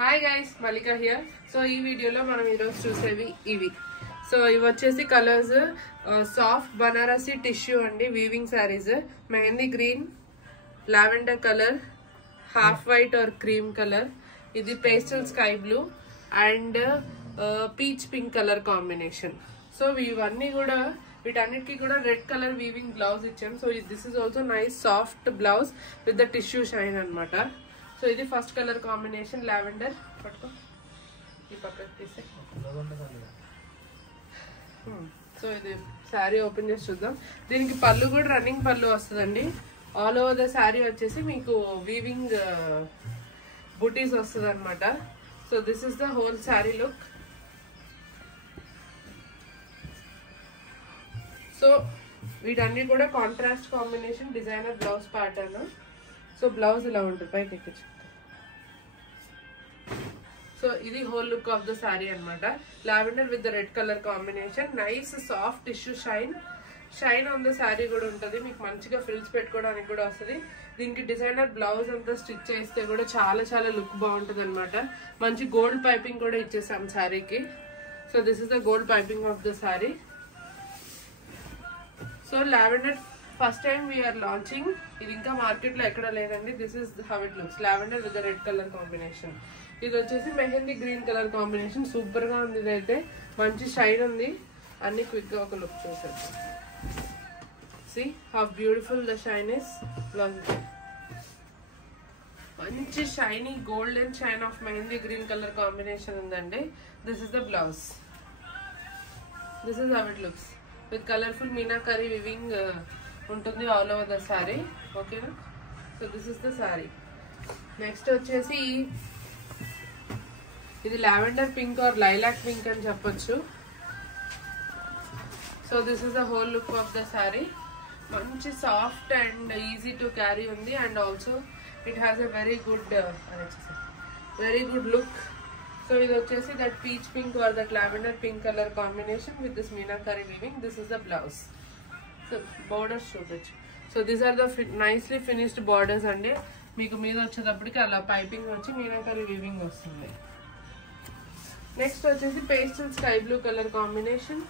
Hi guys, Mallika here. So ఈ వీడియోలో మనం ఈరోజు చూసేవి ఇవి. సో ఇవి వచ్చేసి కలర్స్ సాఫ్ట్ బనారసి టిష్యూ అండి, weaving saris. Mehndi green, lavender colour, half white or cream colour, ఇది pastel sky blue and peach pink colour combination. So ఇవన్నీ కూడా వీటన్నిటికీ కూడా రెడ్ కలర్ వీవింగ్ బ్లౌజ్ ఇచ్చాం. So this is also nice soft blouse with the tissue shine అనమాట. So ఇది first colour combination lavender. పట్టుకో, ఈ పక్కకి తీసే. సో ఇది శారీ ఓపెన్ చేసి చూద్దాం. దీనికి పళ్ళు కూడా రన్నింగ్ పళ్ళు వస్తుందండి. ఆల్ ఓవర్ ద శారీ వచ్చేసి మీకు వీవింగ్ బుటీస్ వస్తుంది అనమాట. So this is the whole sari look. So వీటన్ని కూడా contrast combination designer blouse pattern. So blouse ఇలా ఉంటుంది, పైకి ఎక్కించు. సో ఇది whole look of the sari అనమాట. Lavender with the red colour combination, nice soft tissue shine on the sari కూడా ఉంటుంది. మీకు మంచిగా ఫ్రిల్స్ పెట్టుకోవడానికి కూడా వస్తుంది. దీనికి డిజైనర్ బ్లౌజ్ అంతా స్టిచ్ చేస్తే కూడా చాలా చాలా లుక్ బాగుంటుంది అనమాట. మంచి గోల్డ్ పైపింగ్ కూడా ఇచ్చేసాం శారీకి. So this is the gold piping of the sari. So lavender first time we are launching. ఇది ఇంకా మార్కెట్ లో ఎక్కడ లేదండి. This is how it looks. Lavender with red colour combination. ఇది వచ్చేసి mehndi green colour combination. Super గా ఉంది. ఇదైతే మంచి షైన్ ఉంది. అన్ని క్విక్ గా ఒక లుక్ చూసేద్దాం. See how beautiful the shine is. మంచి shiny golden shine of mehndi green colour combination ఉందండి. This is the blouse. This is how it looks with colourful meenakari weaving ఉంటుంది ఆల్ ఓవర్ ద శారీ. ఓకేనా? So this is the sari. Next వచ్చేసి ఇది lavender pink or lilac pink అని చెప్పొచ్చు. So this is the whole look of the sari. మంచి soft and easy to carry ఉంది. And also it has a very good look. So ఇది వచ్చేసి that peach pink or that lavender pink colour combination with this meenakari weaving. This is the blouse. So borders చూడొచ్చు. So these are the nicely finished borders అండి. మీకు మీద వచ్చేటప్పటికి అలా piping వచ్చి meenakari weaving వస్తుంది. నెక్స్ట్ వచ్చేసి pastel sky blue colour combination.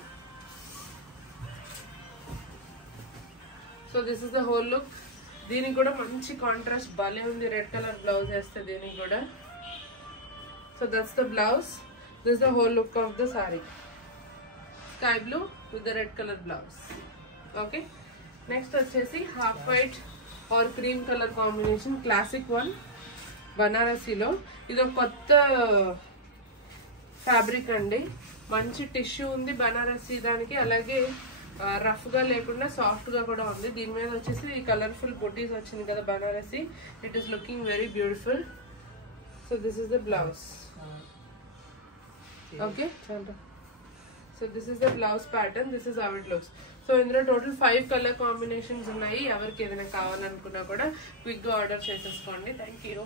So this is the whole look. దీనికి కూడా మంచి కాంట్రాస్ట్ భలే ఉంది. రెడ్ కలర్ బ్లౌజ్ వేస్తే దీనికి కూడా. So that's the blouse. This is the whole look of the saree. Sky blue with the red color blouse. Okay. Next వచ్చేసి half white or cream color combination, classic one. Banarasi లో ఇది ఒక కొత్త fabric అండి. మంచి టిష్యూ ఉంది బనారసి దానికి. అలాగే రఫ్ గా లేకుండా సాఫ్ట్ గా కూడా ఉంది. దీని మీద వచ్చేసి కలర్ఫుల్ బుటీస్ వచ్చింది కదా Banarasi. It is looking very beautiful. So this is the blouse. Okay, so this is the blouse pattern. This is how it looks. So ఇందులో టోటల్ 5 కలర్ కాంబినేషన్స్ ఉన్నాయి. ఎవరికి ఏదైనా కావాలనుకున్నా కూడా క్విక్ గా ఆర్డర్ చేసేసుకోండి. Thank you.